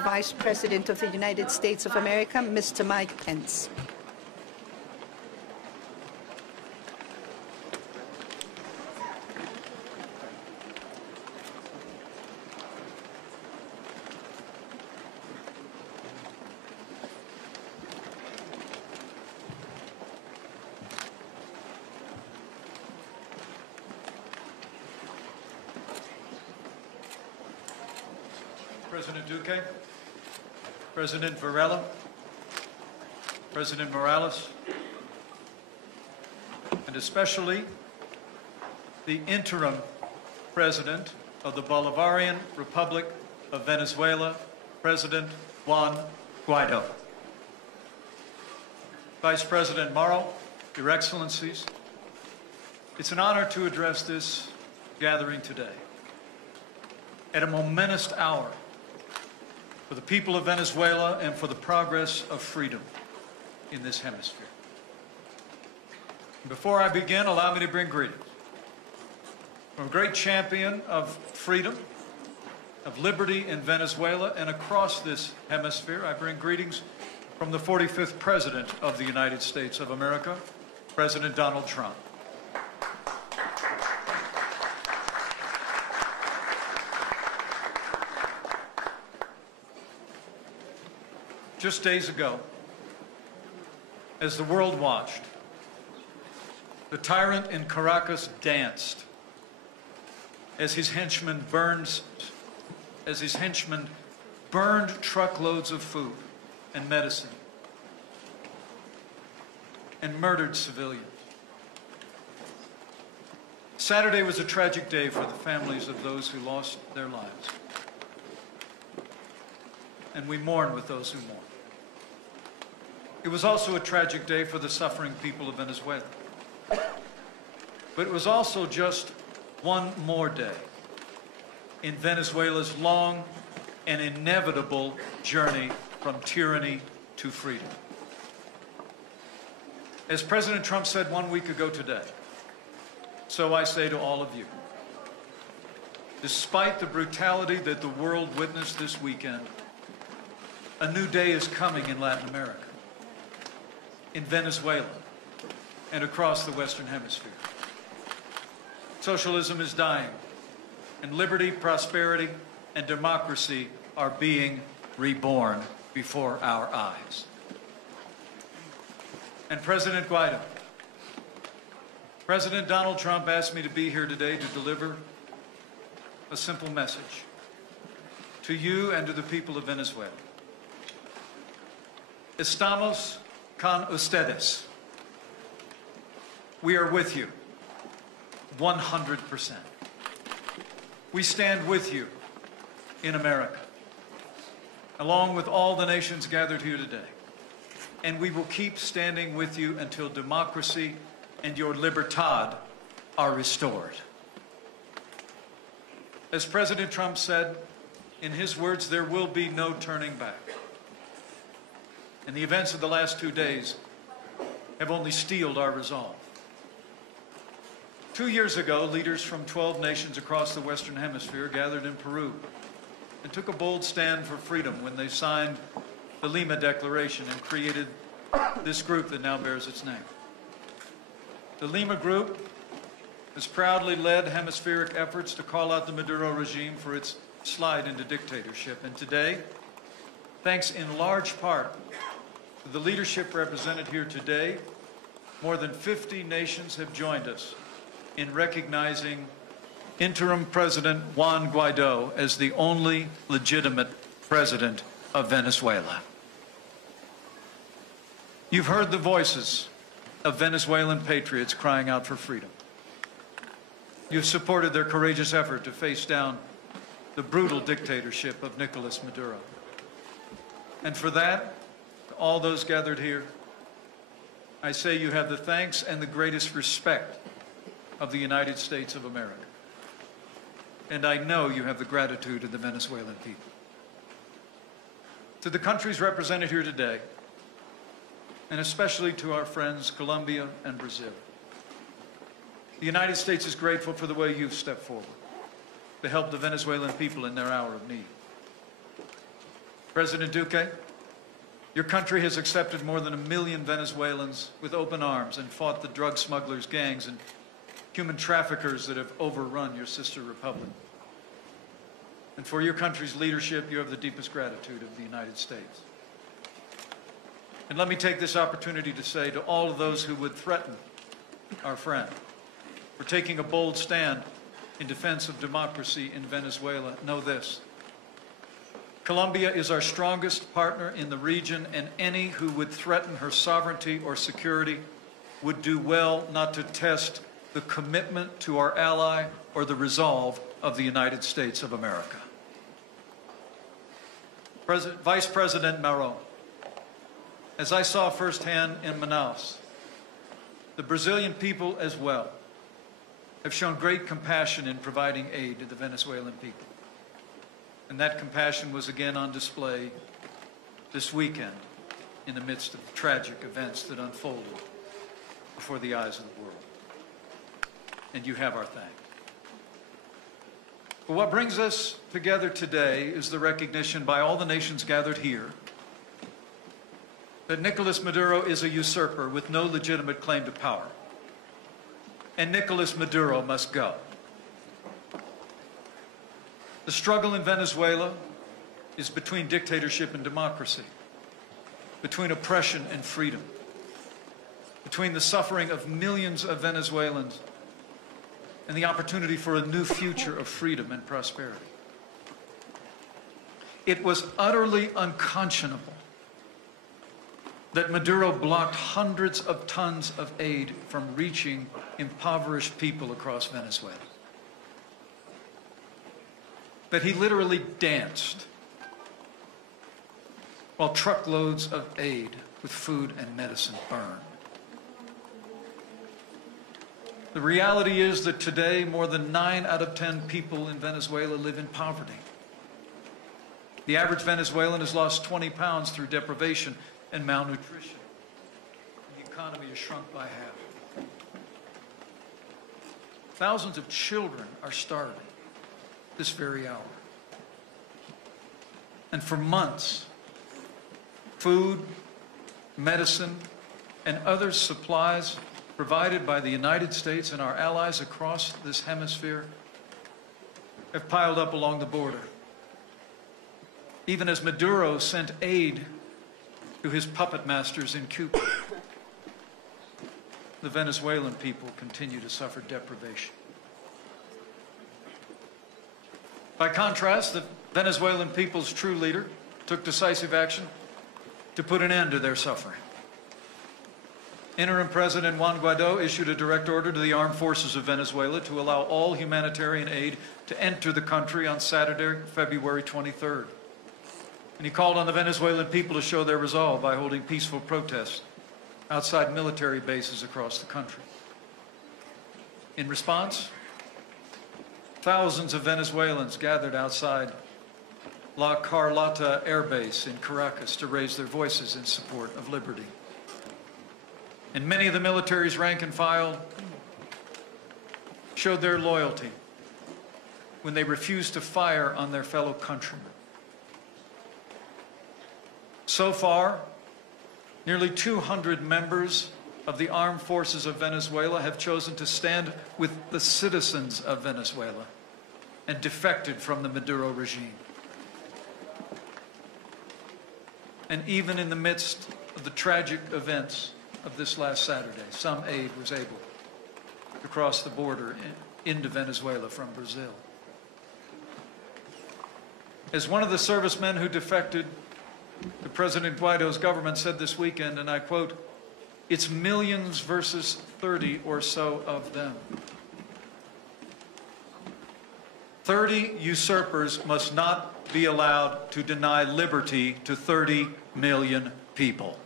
the Vice President of the United States of America, Mr. Mike Pence. President Duque, President Varela, President Morales, and especially the interim President of the Bolivarian Republic of Venezuela, President Juan Guaido. Vice President Morrow, Your Excellencies, it's an honor to address this gathering today at a momentous hour for the people of Venezuela and for the progress of freedom in this hemisphere. Before I begin, allow me to bring greetings from a great champion of freedom, of liberty in Venezuela and across this hemisphere. I bring greetings from the 45th President of the United States of America, President Donald Trump. Just days ago, as the world watched, the tyrant in Caracas danced as his henchmen burned truckloads of food and medicine and murdered civilians. Saturday was a tragic day for the families of those who lost their lives. And we mourn with those who mourn. It was also a tragic day for the suffering people of Venezuela. But it was also just one more day in Venezuela's long and inevitable journey from tyranny to freedom. As President Trump said 1 week ago today, so I say to all of you, despite the brutality that the world witnessed this weekend, a new day is coming in Latin America, in Venezuela, and across the Western Hemisphere. Socialism is dying, and liberty, prosperity, and democracy are being reborn before our eyes. And President Guaido, President Donald Trump asked me to be here today to deliver a simple message to you and to the people of Venezuela. Estamos con ustedes. We are with you, 100%. We stand with you in America, along with all the nations gathered here today. And we will keep standing with you until democracy and your libertad are restored. As President Trump said, in his words, there will be no turning back. And the events of the last 2 days have only steeled our resolve. 2 years ago, leaders from 12 nations across the Western Hemisphere gathered in Peru and took a bold stand for freedom when they signed the Lima Declaration and created this group that now bears its name. The Lima Group has proudly led hemispheric efforts to call out the Maduro regime for its slide into dictatorship. And today, thanks in large part to the leadership represented here today, more than 50 nations have joined us in recognizing interim President Juan Guaido as the only legitimate president of Venezuela. You've heard the voices of Venezuelan patriots crying out for freedom. You've supported their courageous effort to face down the brutal dictatorship of Nicolas Maduro. And for that, to all those gathered here, I say you have the thanks and the greatest respect of the United States of America. And I know you have the gratitude of the Venezuelan people. To the countries represented here today, and especially to our friends Colombia and Brazil, the United States is grateful for the way you've stepped forward to help the Venezuelan people in their hour of need. President Duque, your country has accepted more than 1 million Venezuelans with open arms and fought the drug smugglers, gangs, and human traffickers that have overrun your sister republic. And for your country's leadership, you have the deepest gratitude of the United States. And let me take this opportunity to say to all of those who would threaten our friend for taking a bold stand in defense of democracy in Venezuela, know this: Colombia is our strongest partner in the region, and any who would threaten her sovereignty or security would do well not to test the commitment to our ally or the resolve of the United States of America. Vice President Maron, as I saw firsthand in Manaus, the Brazilian people as well have shown great compassion in providing aid to the Venezuelan people. And that compassion was again on display this weekend in the midst of the tragic events that unfolded before the eyes of the world. And you have our thanks. But what brings us together today is the recognition by all the nations gathered here that Nicolas Maduro is a usurper with no legitimate claim to power. And Nicolas Maduro must go. The struggle in Venezuela is between dictatorship and democracy, between oppression and freedom, between the suffering of millions of Venezuelans and the opportunity for a new future of freedom and prosperity. It was utterly unconscionable that Maduro blocked hundreds of tons of aid from reaching impoverished people across Venezuela. That he literally danced while truckloads of aid with food and medicine burned. The reality is that today more than 9 out of 10 people in Venezuela live in poverty. The average Venezuelan has lost 20 pounds through deprivation and malnutrition. The economy has shrunk by half. Thousands of children are starving this very hour. And for months, food, medicine, and other supplies provided by the United States and our allies across this hemisphere have piled up along the border. Even as Maduro sent aid to his puppet masters in Cuba, the Venezuelan people continue to suffer deprivation. By contrast, the Venezuelan people's true leader took decisive action to put an end to their suffering. Interim President Juan Guaidó issued a direct order to the armed forces of Venezuela to allow all humanitarian aid to enter the country on Saturday, February 23rd. And he called on the Venezuelan people to show their resolve by holding peaceful protests outside military bases across the country. In response, thousands of Venezuelans gathered outside La Carlota Air Base in Caracas to raise their voices in support of liberty. And many of the military's rank and file showed their loyalty when they refused to fire on their fellow countrymen. So far, nearly 200 members of the armed forces of Venezuela have chosen to stand with the citizens of Venezuela and defected from the Maduro regime. And even in the midst of the tragic events of this last Saturday, some aid was able to cross the border into Venezuela from Brazil. As one of the servicemen who defected, the President Guaido's government said this weekend, and I quote, "It's millions versus 30 or so of them." 30 usurpers must not be allowed to deny liberty to 30 million people.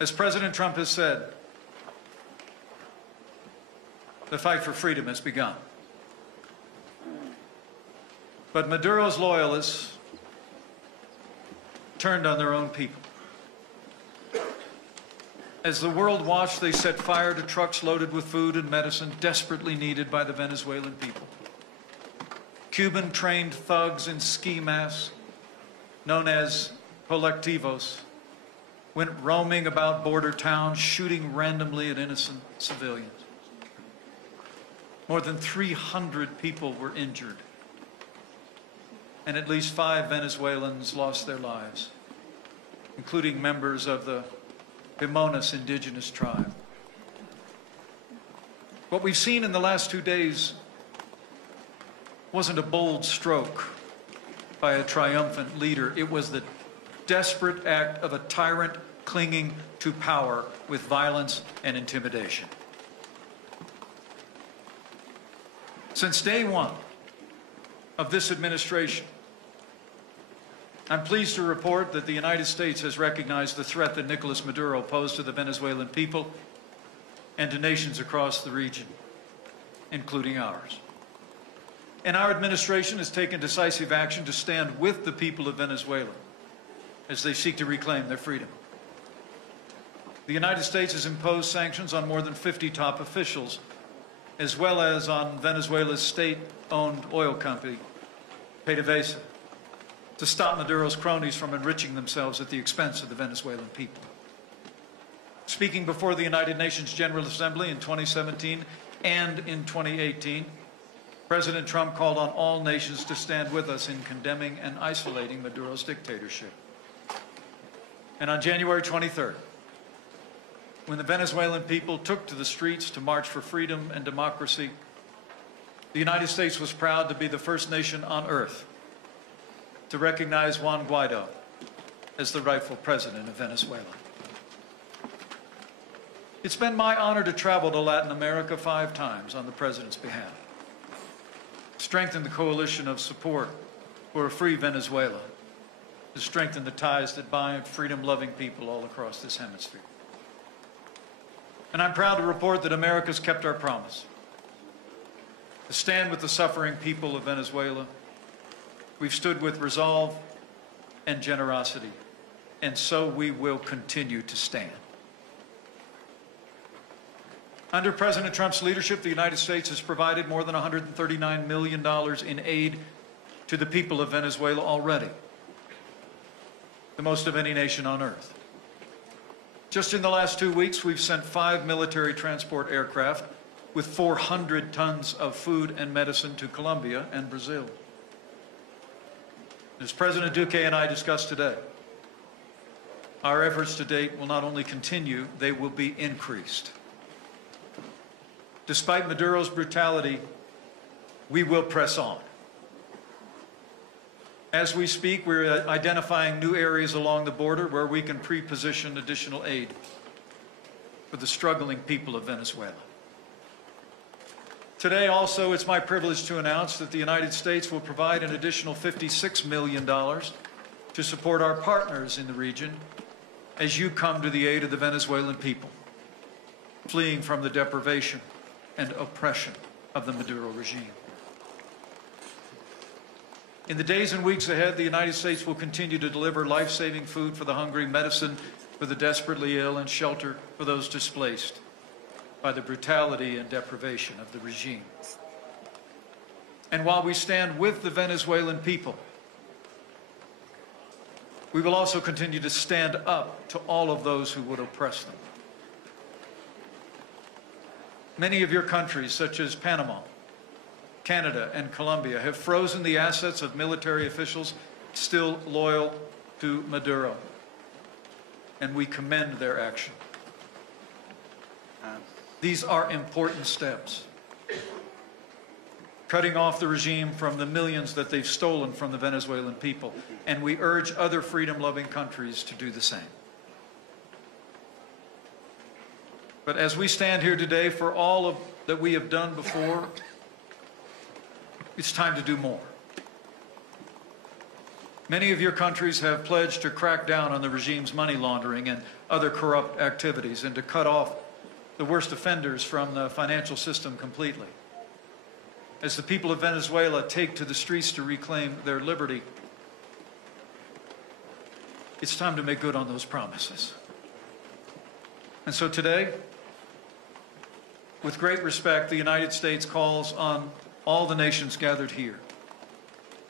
As President Trump has said, the fight for freedom has begun. But Maduro's loyalists turned on their own people. As the world watched, they set fire to trucks loaded with food and medicine desperately needed by the Venezuelan people, Cuban-trained thugs in ski masks, known as colectivos, went roaming about border towns, shooting randomly at innocent civilians. More than 300 people were injured, and at least 5 Venezuelans lost their lives, including members of the Pimonas indigenous tribe. What we've seen in the last 2 days wasn't a bold stroke by a triumphant leader. It was the desperate act of a tyrant clinging to power with violence and intimidation. Since day one of this administration, I'm pleased to report that the United States has recognized the threat that Nicolas Maduro posed to the Venezuelan people and to nations across the region, including ours. And our administration has taken decisive action to stand with the people of Venezuela as they seek to reclaim their freedom. The United States has imposed sanctions on more than 50 top officials, as well as on Venezuela's state-owned oil company, PDVSA, to stop Maduro's cronies from enriching themselves at the expense of the Venezuelan people. Speaking before the United Nations General Assembly in 2017 and in 2018, President Trump called on all nations to stand with us in condemning and isolating Maduro's dictatorship. And on January 23rd, when the Venezuelan people took to the streets to march for freedom and democracy, the United States was proud to be the first nation on earth to recognize Juan Guaido as the rightful president of Venezuela. It's been my honor to travel to Latin America 5 times on the president's behalf, strengthen the coalition of support for a free Venezuela, to strengthen the ties that bind freedom-loving people all across this hemisphere. And I'm proud to report that America's kept our promise to stand with the suffering people of Venezuela. We've stood with resolve and generosity, and so we will continue to stand. Under President Trump's leadership, the United States has provided more than $139 million in aid to the people of Venezuela already, the most of any nation on earth. Just in the last 2 weeks, we've sent 5 military transport aircraft with 400 tons of food and medicine to Colombia and Brazil. As President Duque and I discussed today, our efforts to date will not only continue, they will be increased. Despite Maduro's brutality, we will press on. As we speak, we're identifying new areas along the border where we can pre-position additional aid for the struggling people of Venezuela. Today, also, it's my privilege to announce that the United States will provide an additional $56 million to support our partners in the region as you come to the aid of the Venezuelan people, fleeing from the deprivation and oppression of the Maduro regime. In the days and weeks ahead, the United States will continue to deliver life-saving food for the hungry, medicine for the desperately ill, and shelter for those displaced by the brutality and deprivation of the regime. And while we stand with the Venezuelan people, we will also continue to stand up to all of those who would oppress them. Many of your countries, such as Panama, Canada, and Colombia, have frozen the assets of military officials still loyal to Maduro, and we commend their action. These are important steps, cutting off the regime from the millions that they've stolen from the Venezuelan people, and we urge other freedom-loving countries to do the same. But as we stand here today, for all of that we have done before, it's time to do more. Many of your countries have pledged to crack down on the regime's money laundering and other corrupt activities and to cut off the worst offenders from the financial system completely. As the people of Venezuela take to the streets to reclaim their liberty, it's time to make good on those promises. And so today, with great respect, the United States calls on all the nations gathered here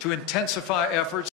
to intensify efforts